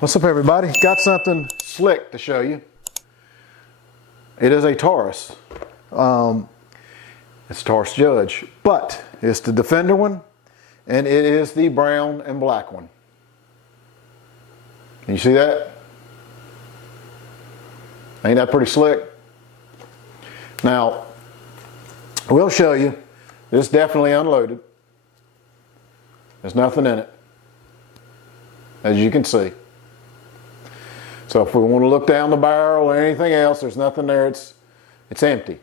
What's up, everybody? Got something slick to show you. It is a Taurus. It's a Taurus Judge, but it's the Defender one, and it is the brown and black one. Can you see that? Ain't that pretty slick? Now, we'll show you. This definitely unloaded. There's nothing in it, as you can see. So if we want to look down the barrel or anything else, there's nothing there. It's empty.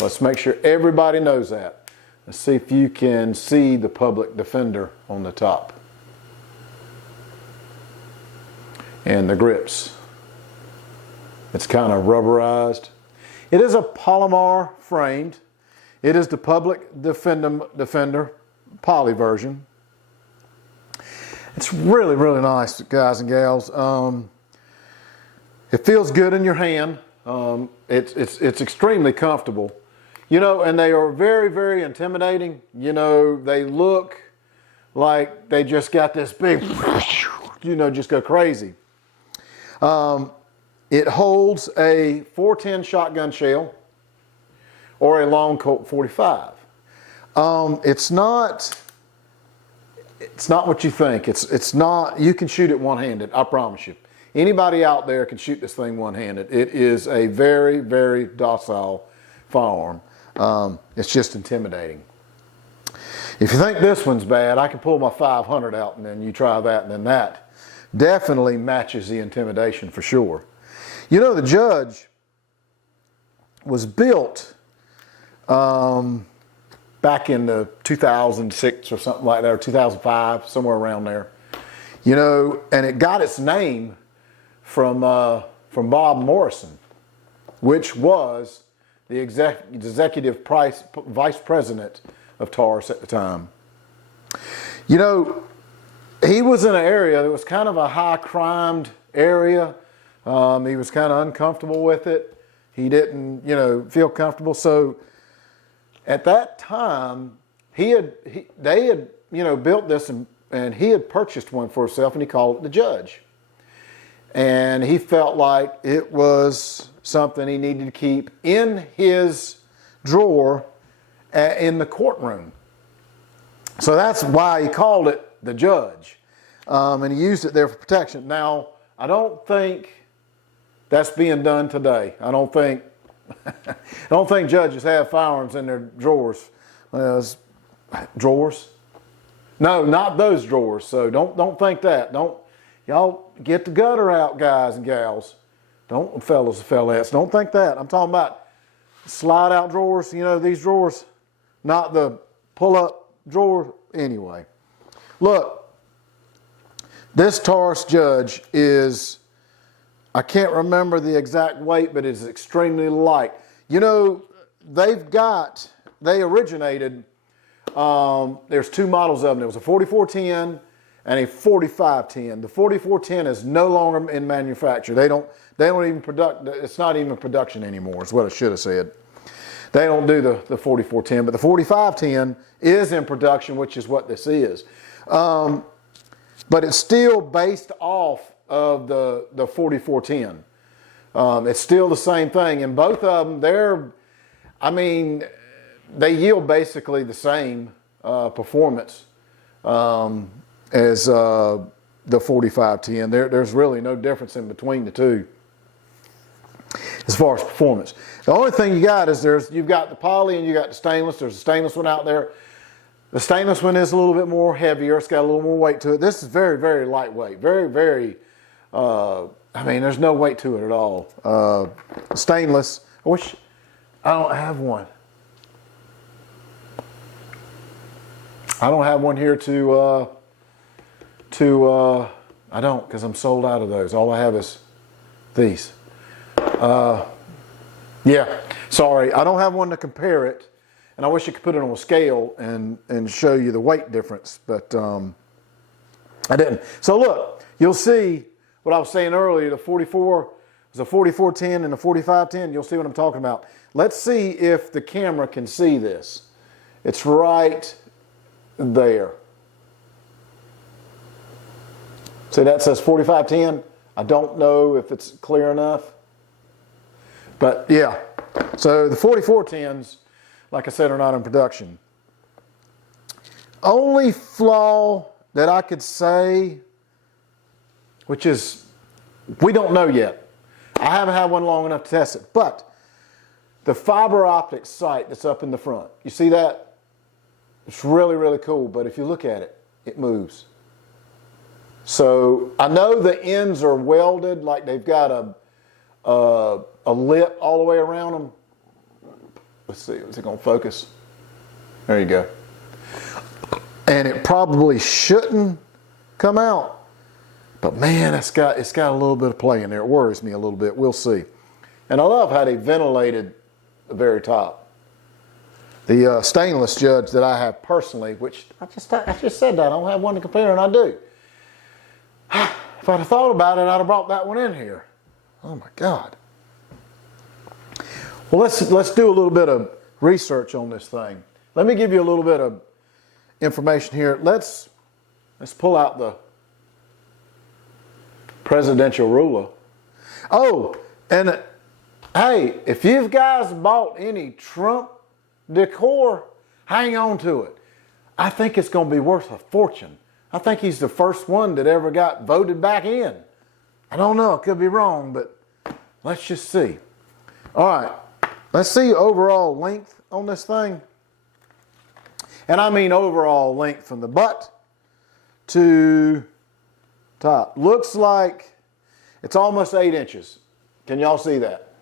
Let's make sure everybody knows that. Let's see if you can see the Public Defender on the top. And the grips. It's kind of rubberized. It is a Polymer framed. It is the Public Defender poly version. It's really, really nice, guys and gals. It feels good in your hand. It's extremely comfortable. You know, and they are very, very intimidating. You know, they look like they just got this big, you know, just go crazy. It holds a .410 shotgun shell or a long Colt 45. It's not what you think. It's not, you can shoot it one-handed, I promise you. Anybody out there can shoot this thing one-handed. It is a very, very docile firearm. It's just intimidating. If you think this one's bad, I can pull my 500 out and then you try that, and then that definitely matches the intimidation for sure. You know, the Judge was built back in the 2006 or something like that, or 2005, somewhere around there. You know, and it got its name from Bob Morrison, which was the executive vice president of Taurus at the time. You know, he was in an area that was kind of a high-crimed area. He was kind of uncomfortable with it. He didn't, you know, feel comfortable. So at that time, they had, you know, built this and he had purchased one for himself, and he called it the Judge. And he felt like it was something he needed to keep in his drawer in the courtroom. So that's why he called it the Judge. And he used it there for protection. Now, I don't think that's being done today. I don't think judges have firearms in their drawers. Drawers? No, not those drawers. So don't think that. Y'all get the gutter out, guys and gals. Fellas and fellettes, don't think that. I'm talking about slide out drawers. You know, these drawers, not the pull up drawer. Anyway, look, this Taurus Judge is, I can't remember the exact weight, but it's extremely light. You know, they originated, there's two models of them. There was a 4410 and a 4510. The 4410 is no longer in manufacture. They don't even it's not even production anymore, is what I should have said. They don't do the 4410, but the 4510 is in production, which is what this is. But it's still based off of the 4410. It's still the same thing, and both of them, they yield basically the same performance as the 4510. There's really no difference in between the two as far as performance. The only thing you got is you've got the poly and you got the stainless. There's a stainless one out there. The stainless one is a little bit more heavier. It's got a little more weight to it. This is very, very lightweight. Very, very, there's no weight to it at all. Stainless. I wish I don't have one. I don't have one here I don't, because I'm sold out of those. All I have is these. Yeah, sorry. I don't have one to compare it. And I wish I could put it on a scale and show you the weight difference, but I didn't. So look, you'll see what I was saying earlier. The 44 was a 4410 and a 4510. You'll see what I'm talking about. Let's see if the camera can see this. It's right there. See, that says 4510. I don't know if it's clear enough. But yeah, so the 4410s, like I said, are not in production. Only flaw that I could say, which is, we don't know yet. I haven't had one long enough to test it, but the fiber optic sight that's up in the front, you see that? It's really, really cool, but if you look at it, it moves. So I know the ends are welded, like they've got a lip all the way around them. Let's see, is it going to focus? There you go. And it probably shouldn't come out, but man, it's got a little bit of play in there. It worries me a little bit. We'll see. And I love how they ventilated the very top. The stainless Judge that I have personally, which I just said that I don't have one to compare, and I do. If I'd have thought about it, I'd have brought that one in here. Oh my God. Well, let's do a little bit of research on this thing. Let me give you a little bit of information here. Let's pull out the presidential ruler. Oh, and hey, if you guys bought any Trump decor, hang on to it. I think it's going to be worth a fortune. I think he's the first one that ever got voted back in. I don't know, it could be wrong, but let's just see. All right, let's see overall length on this thing. And I mean overall length from the butt to top. Looks like it's almost 8 inches. Can y'all see that?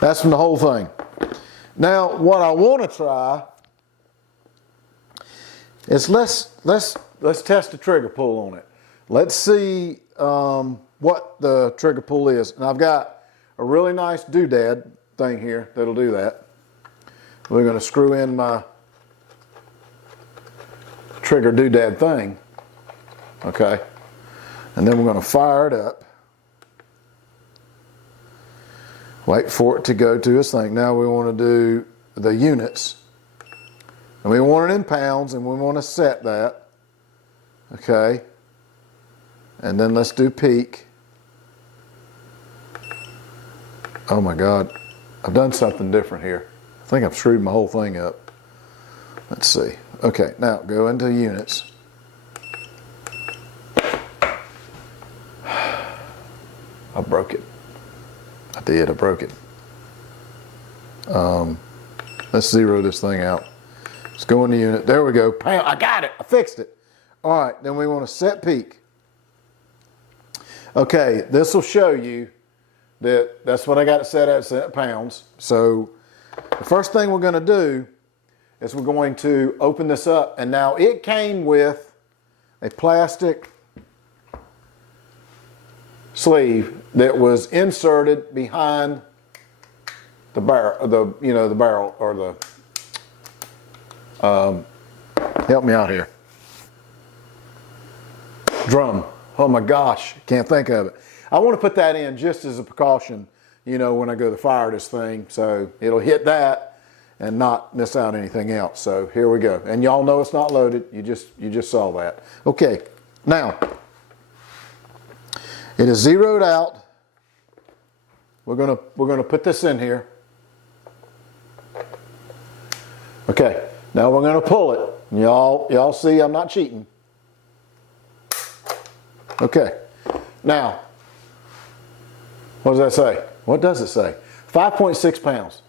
That's from the whole thing. Now, what I want to try is let's test the trigger pull on it. Let's see what the trigger pull is. And I've got a really nice doodad thing here that'll do that. We're going to screw in my trigger doodad thing. Okay. And then we're going to fire it up. Wait for it to go to its thing. Now we want to do the units. And we want it in pounds, and we want to set that. Okay. And then let's do peak. Oh my God. I've done something different here. I think I've screwed my whole thing up. Let's see. Okay, now go into units. I broke it. I did, I broke it. Let's zero this thing out. Let's go into unit. There we go. Pound. I got it. I fixed it. All right, then we want to set peak. Okay, this will show you that that's what I got it set at, set pounds. So the first thing we're going to do is we're going to open this up. And now it came with a plastic sleeve that was inserted behind the barrel, the barrel or the, help me out here. Drum. Oh my gosh, can't think of it. I want to put that in just as a precaution, when I go to fire this thing. So it'll hit that and not miss out anything else. So here we go. And y'all know it's not loaded. You just saw that. Okay, now it is zeroed out. We're gonna put this in here. Okay, now we're gonna pull it. Y'all see I'm not cheating. Okay, now, what does that say? What does it say? 5.6 pounds.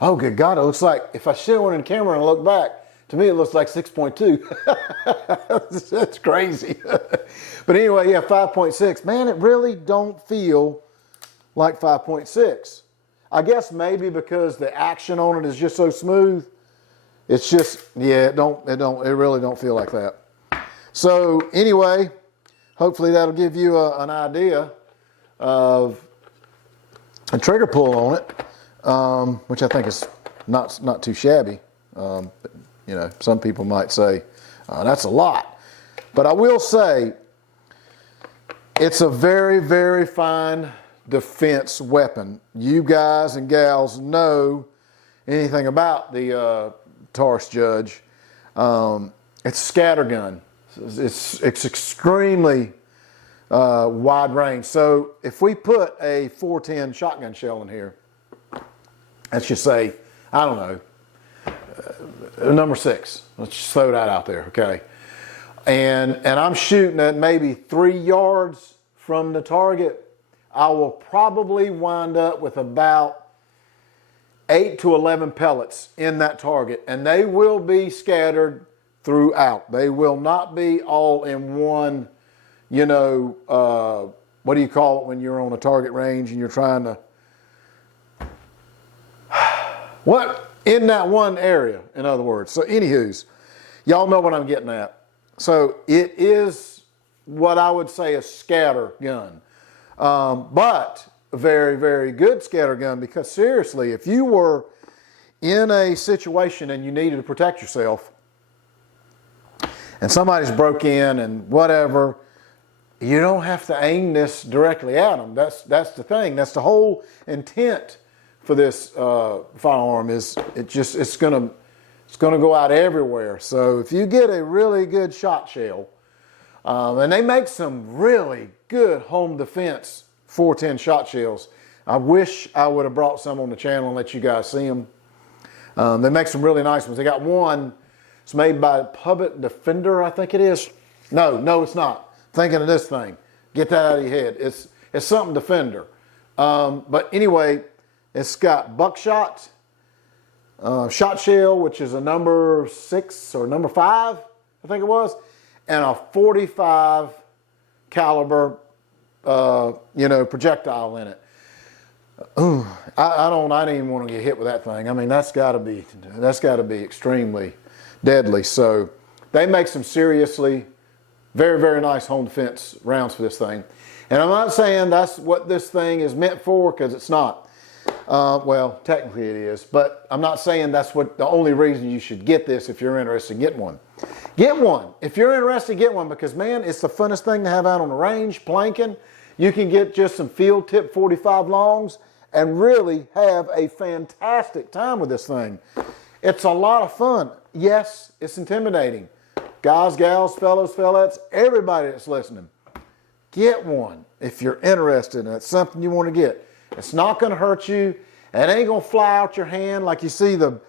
Oh, good God, it looks like, if I show it in the camera and look back, to me it looks like 6.2. That's crazy. But anyway, yeah, 5.6. Man, it really don't feel like 5.6. I guess maybe because the action on it is just so smooth. It's just, yeah, it really don't feel like that. So anyway, hopefully that'll give you an idea of a trigger pull on it, which I think is not too shabby. But, some people might say that's a lot. But I will say it's a very, very fine defense weapon. You guys and gals know anything about the Taurus Judge. It's a scatter gun. It's extremely wide range. So if we put a 410 shotgun shell in here, let's just say, I don't know, number 6. Let's just throw that out there, okay? And I'm shooting at maybe 3 yards from the target. I will probably wind up with about 8 to 11 pellets in that target, and they will be scattered throughout. They will not be all in one, you know, what do you call it when you're on a target range and you're trying to, in that one area, in other words. So anywho's, y'all know what I'm getting at. So it is what I would say a scatter gun. But a very, very good scatter gun, because seriously, if you were in a situation and you needed to protect yourself and somebody's broke in and whatever, you don't have to aim this directly at them. That's the thing. That's the whole intent for this firearm. Is it's gonna go out everywhere. So if you get a really good shot shell, and they make some really good home defense 410 shot shells. I wish I would have brought some on the channel and let you guys see them. They make some really nice ones. They got one. It's made by Public Defender, I think it is. No, it's not. Thinking of this thing. Get that out of your head. It's something Defender. But anyway, it's got buckshot, shot shell, which is a number 6 or number 5, I think it was, and a 45 caliber, projectile in it. Ooh, I didn't even want to get hit with that thing. I mean, that's got to be extremely deadly. So they make some seriously very, very nice home defense rounds for this thing. And I'm not saying that's what this thing is meant for, because it's not. Well, technically it is, but I'm not saying that's the only reason you should get this if you're interested in getting one. Get one. If you're interested, get one, because man, it's the funnest thing to have out on the range, planking. You can get just some field tip 45 longs and really have a fantastic time with this thing. It's a lot of fun. Yes, it's intimidating. Guys, gals, fellows, fellettes, everybody that's listening, get one if you're interested and it's something you want to get. It's not going to hurt you. It ain't going to fly out your hand like you see the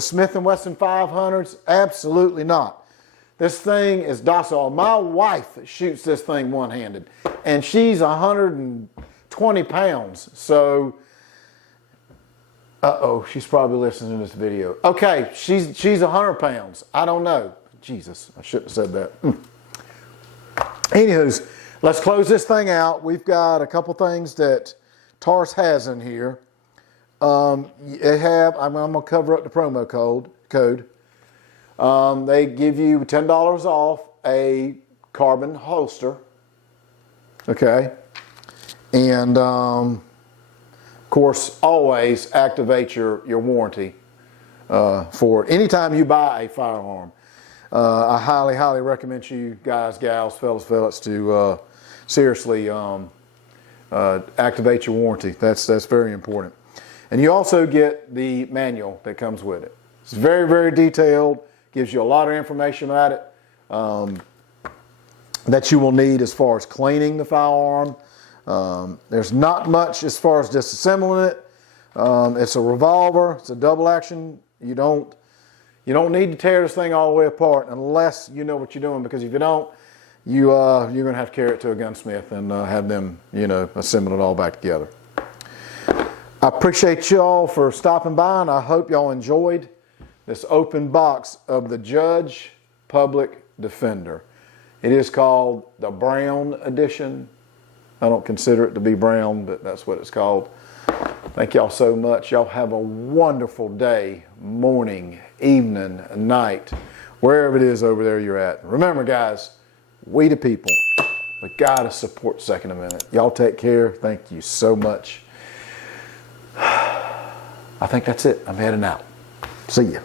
Smith & Wesson 500s. Absolutely not. This thing is docile. My wife shoots this thing one-handed, and she's 120 pounds. So, she's probably listening to this video. Okay, she's 100 pounds. I don't know. Jesus, I shouldn't have said that. Anywho's, let's close this thing out. We've got a couple things that Taurus has in here. I'm going to cover up the promo code. They give you $10 off a carbon holster. Okay. And, of course, always activate your warranty for it. Anytime you buy a firearm, I highly, highly recommend you guys, gals, fellas, fellas to seriously activate your warranty. That's very important. And you also get the manual that comes with it. It's very, very detailed. Gives you a lot of information about it that you will need as far as cleaning the firearm. There's not much as far as disassembling it. It's a revolver. It's a double action. You don't need to tear this thing all the way apart unless you know what you're doing, because if you don't, you're going to have to carry it to a gunsmith and have them, assemble it all back together. I appreciate y'all for stopping by, and I hope y'all enjoyed this open box of the Judge Public Defender. It is called the Brown Edition. I don't consider it to be brown, but that's what it's called. Thank y'all so much. Y'all have a wonderful day, morning, evening, night, wherever it is over there you're at. Remember, guys, we the people, we gotta support Second Amendment. Y'all take care. Thank you so much. I think that's it. I'm heading out. See ya.